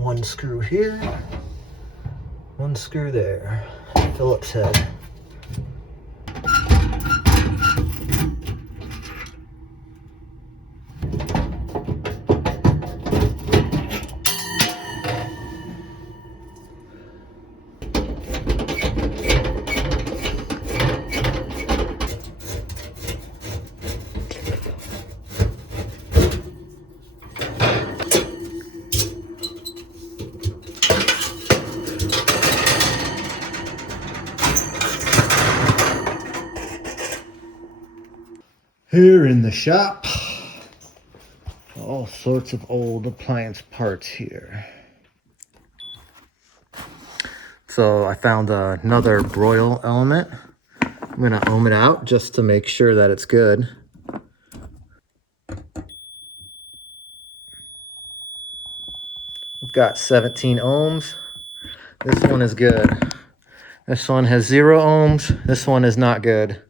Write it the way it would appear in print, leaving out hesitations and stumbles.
One screw here, one screw there. Phillips head. Here in the shop, all sorts of old appliance parts here. So I found another broil element. I'm gonna ohm it out just to make sure that it's good. We've got 17 ohms. This one is good. This one has 0 ohms. This one is not good.